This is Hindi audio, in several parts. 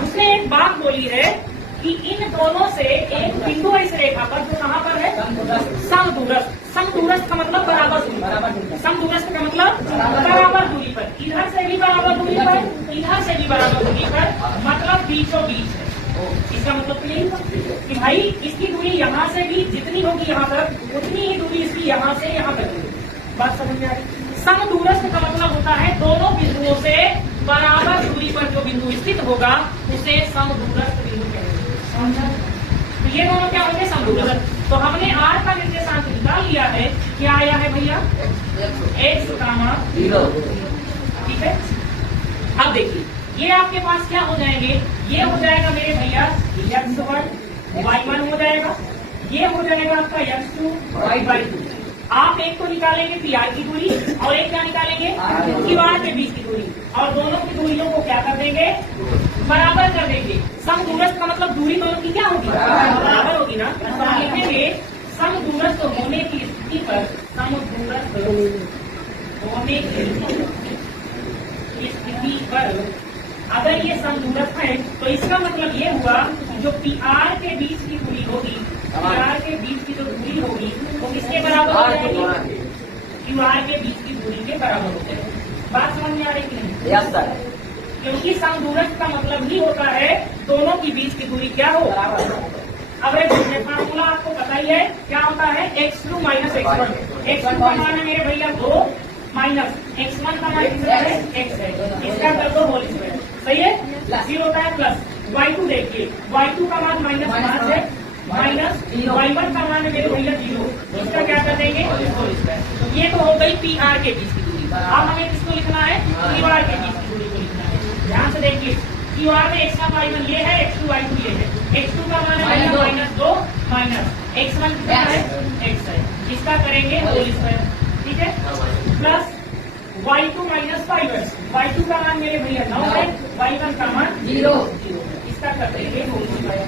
अब उसने एक बात बोली है कि इन दोनों से एक बिंदु इस रेखा पर जो कहाँ पर है समदूरस्थ। समदूरस्थ का मतलब बराबर दूरी, समदूरस्थ का मतलब बराबर दूरी पर, इधर से भी बराबर दूरी पर, इधर से भी बराबर दूरी पर, मतलब बीचों बीच है। इसका मतलब क्लियर कि भाई इसकी दूरी यहाँ से भी जितनी होगी यहाँ तक उतनी ही दूरी इसकी यहाँ से यहाँ तक होगी। बात समझ में आ रही। समदूरस्थ का मतलब होता है दोनों बिंदुओं से बराबर दूरी पर जो बिंदु स्थित होगा उसे समदूरस्थ बिंदु कहेंगे। तो ये दोनों क्या होंगे समदूरस्थ। तो हमने आर का निर्देशांक निकाल लिया है। क्या आया है भैया x, 0। ठीक है। अब देखिए ये आपके पास क्या हो जाएंगे, ये हो जाएगा मेरे भैया x1 y1 हो जाएगा, ये हो जाएगा आपका x2 y2। आप एक को निकालेंगे पीआर की दूरी और एक क्या निकालेंगे क्यूआर के बीच की दूरी, और दोनों की दूरियों को क्या कर देंगे बराबर कर देंगे। समदूरस्थ का मतलब दूरी दोनों की क्या होगी बराबर होगी ना। तो हम लिखेंगे समदूरस्थ होने की स्थिति पर, समदूरस्थ होने की स्थिति पर अगर ये समदूरस्थ है तो इसका मतलब ये हुआ जो पीआर के बीच की दूरी होगी, पीआर के बीच की जो दूरी होगी वो किसके बराबर हो जाएगी क्यूआर के बीच की दूरी के बराबर हो जाएगी। बात समझ में आ रही कि नहीं? Yes sir. क्योंकि समदूरस्थ का मतलब ही होता है दोनों की बीच की दूरी क्या हो बराबर। अब एक फार्मूला आपको पता ही है क्या होता है x2 माइनस x1। x2 का मान है मेरे भैया 2 माइनस x1 का मान है x है, इसका कर दो होल स्क्वायर। सही है। 0 होता है प्लस y2 देखिए y2 का मान -5 है माइनस y1 का मान है मेरे भैया 0, इसका क्या कर देंगे होल स्क्वायर। ये तो हो गई पीआर के बीच की दूरी। अब हमें किसको लिखना है क्यूआर के बीच की दूरी को लिखना है। ध्यान से देखिए क्यूआर में x1 y1 ये है, x2 y2 ये है। x2 का मान है -2 माइनस x1 कितना है x है, इसका करेंगे होल स्क्वायर। ठीक है। Plus y2 minus 5x, y2 का मान मेरे भैया 9 है, y1 का मान 0, इसका कर देंगे होल स्क्वायर।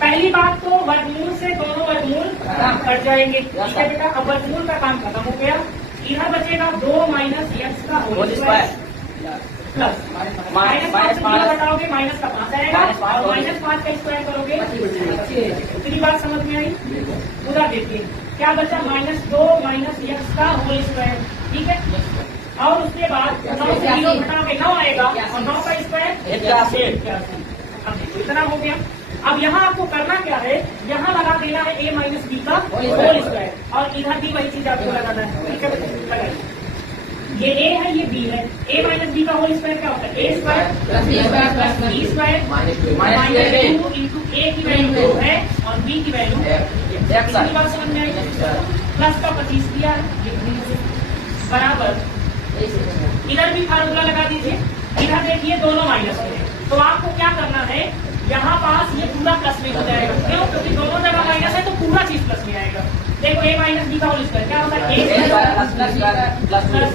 पहली बात तो वर्गमूल से दोनों वर्गमूल कट जाएंगे। ठीक है बेटा। अब वर्गमूल का काम खत्म हो गया। इधर बचेगा 2 माइनस x का होल स्क्वायर प्लस -5 बताओगे माइनस का 5 आएगा और -5 का स्क्वायर करोगे। इतनी बात समझ में आई? उधर देखिए क्या बचा -2 माइनस x का होल स्क्वायर। ठीक है। और उसके बाद 9 से 0 घटाओगे 9 आएगा और 9 का स्क्वायर 81। अब देखो इतना हो गया। अब यहाँ आपको करना क्या है, यहाँ लगा देना है a माइनस बी का होल स्क्वायर और इधर भी वही चीज आपको लगाना है। ठीक है लगाइए। ये a है ये b है, a माइनस बी का होल स्क्वायर क्या होता है a square plus b square minus 2 into a की वैल्यू 2 है और b की वैल्यू कितनी बात समझ में आई? प्लस का 25 दिया बराबर। इधर भी फार्मूला लगा दीजिए। इधर देखिए दोनों माइनस में है तो आपको क्या करना है यहाँ पास ये पूरा प्लस में हो जाएगा। क्यों? क्योंकि दोनों जगह माइनस है तो पूरा चीज प्लस में आएगा। देखो a माइनस बी का होल स्क्वायर क्या होता है प्लस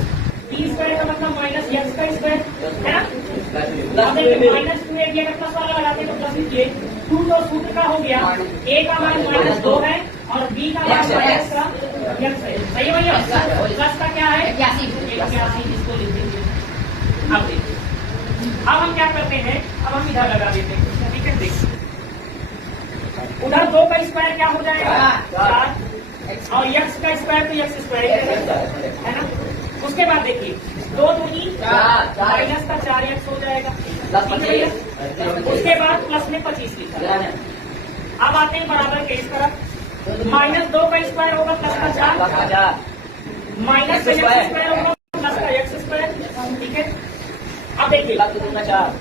b स्क्वायर का मतलब माइनस x का स्क्वायर है ना। अब देखिए -2 एरिया का प्लस वाला लगाते तो प्लस लीजिए 2 तो सूत्र का हो गया। a का मान -2 है और b का मान माइनस का x है। सही भैया। प्लस का क्या है 81, इसको लिख दीजिए। अब देखिए अब हम क्या करते हैं, अब हम इधर लगा देते हैं। ठीक है। देखिए उधर 2 का स्क्वायर क्या हो जाएगा 4 और x का स्क्वायर तो x स्क्वायर है ना। उसके बाद देखिए 2 दूनी माइनस का 4x हो जाएगा। उसके बाद प्लस में 25 लिखा। अब आते हैं बराबर के इस तरफ। -2 का स्क्वायर होगा प्लस का 4 माइनस का स्क्वायर होगा प्लस का x स्क्वायर। ठीक है। अब देखिए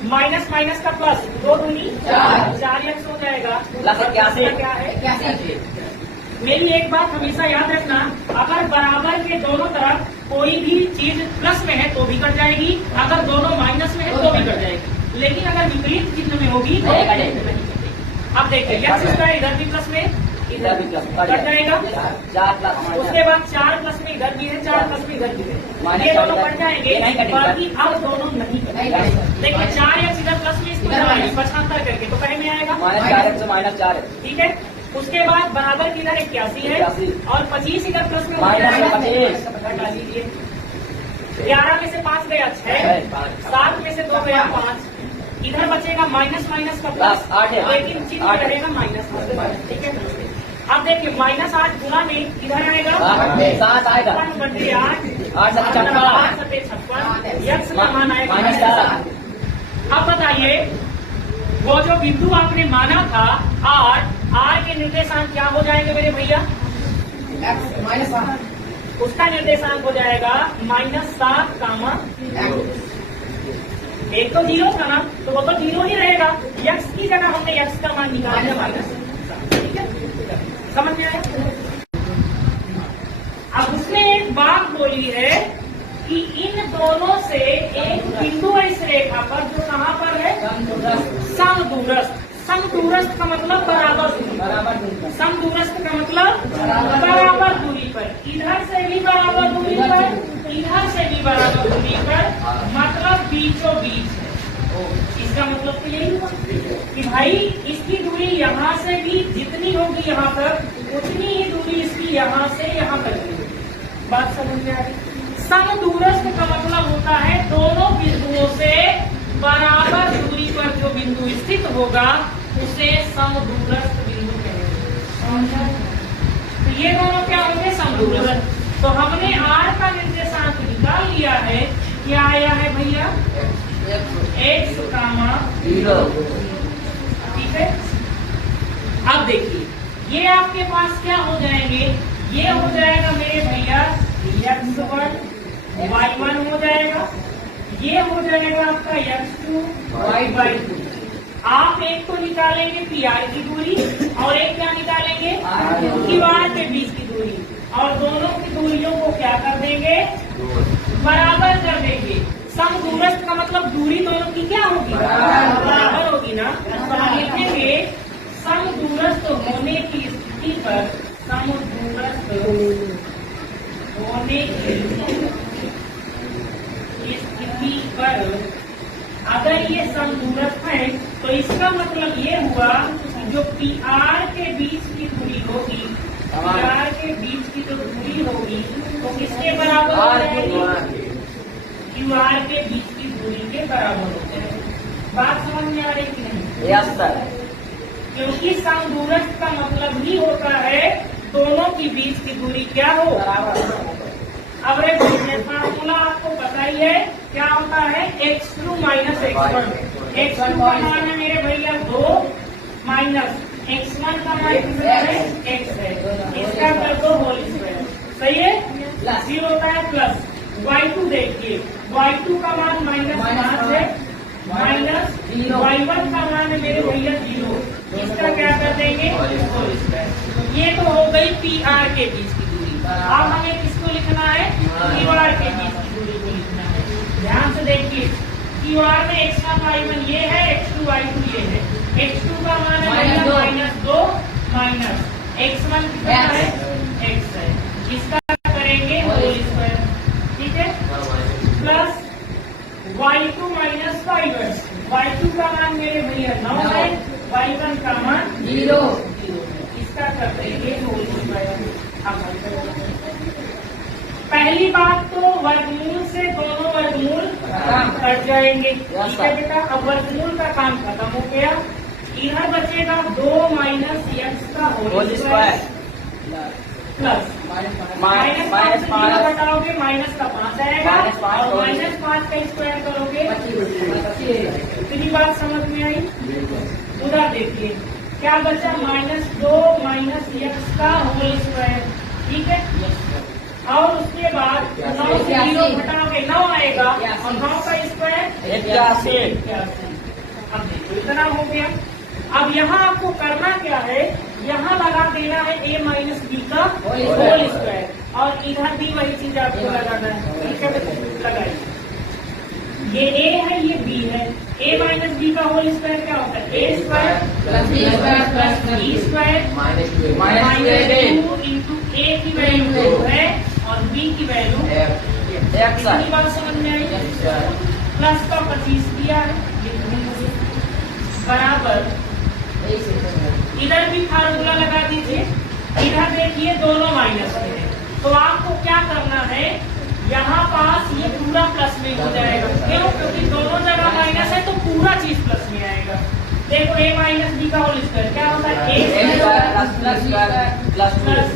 माइनस माइनस का प्लस 2 दूनी 4x हो जाएगा प्लस क्या है। मेरी एक बात हमेशा याद रखना, अगर बराबर के दोनों तरफ कोई भी चीज प्लस में है तो भी कट जाएगी, अगर दोनों माइनस में है तो भी कट जाएगी, लेकिन अगर विपरीत चिन्ह में होगी तो नहीं कटेगी। अब देखिए x स्क्वायर इधर भी प्लस में इधर भी कट जाएगा। उसके बाद 4 प्लस में इधर भी है, 4 प्लस में इधर भी है, ये दोनों कट जाएंगे। बाकी अब दोनों नहीं कटेंगे। देखिए 4x इधर प्लस में इसको 75 करके तो कहीं में आएगा -4। ठीक है। उसके बाद बराबर की इधर 81 है और 25 इधर प्लस में हटा लीजिए। 11 में से 5 गया 6, 7 में से 2 गया 5, इधर बचेगा माइनस माइनस का प्लस, लेकिन चिन्ह रहेगा माइनस। ठीक है, अब देखिए -8 गुना में इधर आएगा 7 आएगा, 56 8 यक्स का मान आएगा -4। अब बताइए वो जो बिंदु आपने माना था आर के निर्देशांक क्या हो जाएंगे मेरे भैया? उसका निर्देशांक हो जाएगा -7, एक तो 0 था ना, तो वो तो 0 ही रहेगा। यक्स की जगह हमने यक्स का मान निकाल दिया -7। ठीक है, समझ में आया? अब उसने एक बात बोली है कि इन दोनों से एक बिंदु इस रेखा पर जो कहाँ पर है? समदूरस्थ। समदूरस्थ का मतलब बराबर दूरी। समदूरस्थ का मतलब बराबर दूरी पर, इधर से भी बराबर दूरी पर, इधर से भी बराबर दूरी पर, मतलब बीचों बीच है। इसका मतलब तो यही हुआ कि भाई इसकी दूरी यहाँ से भी जितनी होगी यहाँ तक, उतनी ही दूरी इसकी यहाँ से यहाँ तक की होगी। बात समझ में आ गई? समदूरस्थ का मतलब होता है दोनों बिंदुओं से बराबर दूरी पर जो बिंदु स्थित होगा उसे समदूरस्थ बिंदु कहेंगे। तो ये दोनों क्या होंगे? समदूरस्थ। तो हमने आर का निर्देशांक निकाल लिया है। क्या आया है भैया? x, 0। ठीक है, अब देखिए ये आपके पास क्या हो जाएंगे? ये हो जाएगा मेरे भैया x1 y1 हो जाएगा, ये हो जाएगा आपका x2 y2। आप एक तो निकालेंगे PR की दूरी और एक क्या निकालेंगे? QR के बीच की दूरी, और दोनों की दूरियों को क्या कर देंगे? बराबर कर देंगे। समदूरस्थ का मतलब दूरी दोनों की क्या होगी? बराबर होगी ना। तो हम लिखेंगे समदूरस्थ होने की स्थिति पर, समदूरस्थ होने की स्थिति पर अगर ये समदूरस्थ है तो इसका मतलब ये हुआ कि जो PR के बीच की दूरी होगी, PR के बीच की जो दूरी होगी तो किसके बराबर हो जाएगी? QR के बीच की दूरी के बराबर हो जाएगी। बात समझ में आ रही कि नहीं? Yes sir. क्योंकि समदूरस्थ का मतलब ही होता है दोनों की बीच की दूरी क्या हो? अब फार्मूला आपको पता ही है क्या होता है? x2 - x1। x2 का मान है मेरे भैया 2 माइनस x1 का मान है x है, इसका कर दो होल स्क्वायर। सही है? 0 होता है प्लस। y2 देखिए, y2 का मान -5 है, माइनस y1 का मान है मेरे भैया 0, इसका क्या कर देंगे? Whole square. ये तो हो गई PR के बीच की दूरी। अब हमें किसको लिखना है? QR के बीच की दूरी को लिखना है। ध्यान से देखिए, QR में x1 y1 ये है, x2 y2 ये है। x2 का मान है -2 माइनस x1 कितना है? x है, इसका करेंगे होल स्क्वायर। ठीक है, प्लस y2 - y1। y2 का मान मेरे भैया 9 है, y1 का मान 0, इसका कर देंगे होल स्क्वायर। पहली बात तो वर्गमूल से दोनों वर्गमूल कट जाएंगे। ठीक है बेटा, अब वर्गमूल का काम खत्म हो गया। इधर बचेगा 2 - x का होल स्क्वायर प्लस -5 घटाओगे माइनस का 5 आएगा, और -5 का स्क्वायर करोगे। इतनी बात समझ में आई? उधर देखिए क्या बचा? -2 - x का होल स्क्वायर। ठीक है, और उसके बाद 9 से 0 घटाओगे 9 आएगा, और 9 का स्क्वायर 81। अब देखो इतना हो गया। अब यहाँ आपको करना क्या है? यहाँ लगा देना है a - b का होल स्क्वायर, और इधर भी वही चीज आपको लगाना है। ठीक है, लगाइए। ये a है, ये b है। a - b का होल स्क्वायर क्या होता है? a square plus b square plus b square -2 into a की वैल्यू 2 है और b की वैल्यू कितनी बात समझ में आई? प्लस का 25 दिया है, बराबर इधर भी फार्मूला लगा दीजिए। इधर देखिए दोनों माइनस में है, तो आपको क्या करना है? यहाँ पास ये पूरा प्लस में हो जाएगा। क्यों? क्योंकि दोनों जगह माइनस है तो पूरा चीज plus plus plus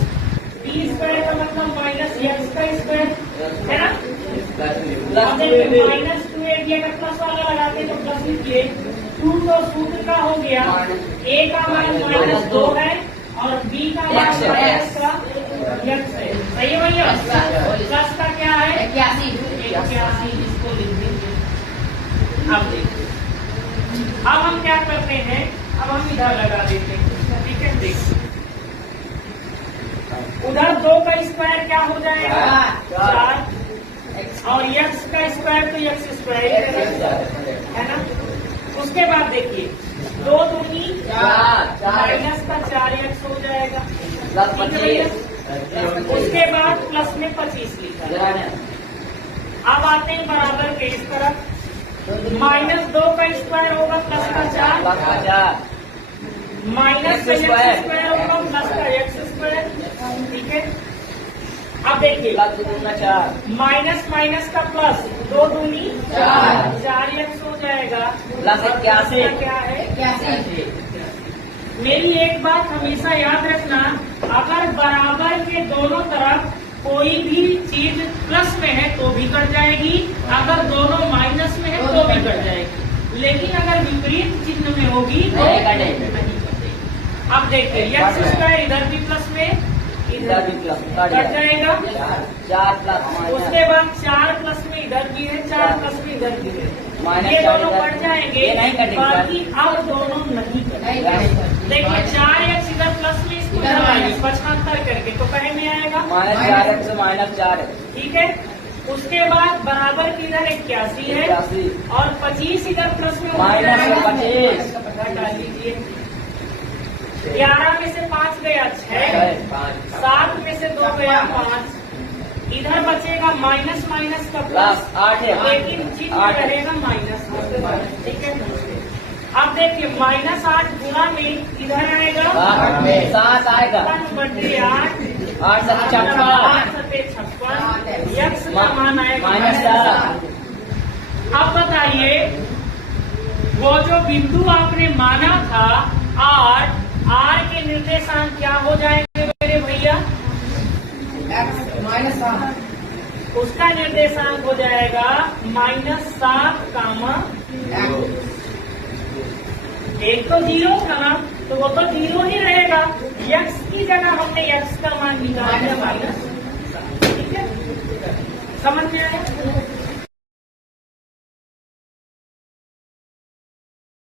B square का मतलब माइनस एक्स का स्क्वायर है ना। अब देखिए माइनस 2a दिया अगर प्लस वाला लगाते तो प्लस लिखिए 2 तो सूत्र का हो गया a का मान माइनस 2 है और b का मान X है, माइनस का x है। सही है भैया। प्लस का क्या है 81 इसको लिख देंगे। अब देखिए अब हम क्या करते हैं, अब हम इधर लगा देते हैं। ठीक है देखिए उधर 2 का स्क्वायर क्या हो जाएगा 4 और x का स्क्वायर तो x स्क्वायर है ना। उसके बाद देखिए 2 दूनी माइनस का 4x हो जाएगा। प्लस ठीक है भैया? उसके बाद प्लस में 25 लिखा है। अब आते हैं बराबर के इस तरफ माइनस 2 का स्क्वायर होगा प्लस का 4 माइनस का x स्क्वायर होगा प्लस का x स्क्वायर। ठीक है अब देखिए माइनस माइनस का प्लस 2 दूनी 4x हो जाएगा। प्लस 81 क्या है मेरी एक बात हमेशा याद रखना, अगर बराबर के दोनों तरफ कोई भी चीज प्लस में है तो भी कट जाएगी, अगर दोनों माइनस में है तो भी कट जाएगी, लेकिन अगर विपरीत चिन्ह में होगी तो नहीं कटेगी। अब देखिए एक्स स्क्वायर इधर भी प्लस में इधर भी प्लस कट जाएगा 4 प्लस उसके बाद 4 प्लस में इधर भी है 4 प्लस में इधर भी है, ये दोनों कट जाएंगे बाकी अब दोनों नहीं कटेंगे। देखिए 4x इधर प्लस में इसको लगाइए 75 करके तो कहे में आएगा -4x -4x। ठीक है उसके बाद बराबर की इधर 81 है और 25 इधर प्लस में -25 घटा लीजिए। 11 में से 5 गया 6 7 में से 2 गया 5 इधर बचेगा माइनस माइनस का प्लस 8 है लेकिन चिन्ह रहेगा माइनस। ठीक है अब देखिए -8 गुणा में इधर आएगा 7 आएगा 8 8 7 56 x का मान आएगा -4। अब बताइए वो जो बिंदु आपने माना था R के निर्देशांक क्या हो जाएंगे मेरे भैया उसका निर्देशांक हो जाएगा -7 एक तो 0 था ना तो वो तो 0 ही रहेगा, x की जगह हमने x का मान निकाल दिया माइनस। ठीक है समझ में आया।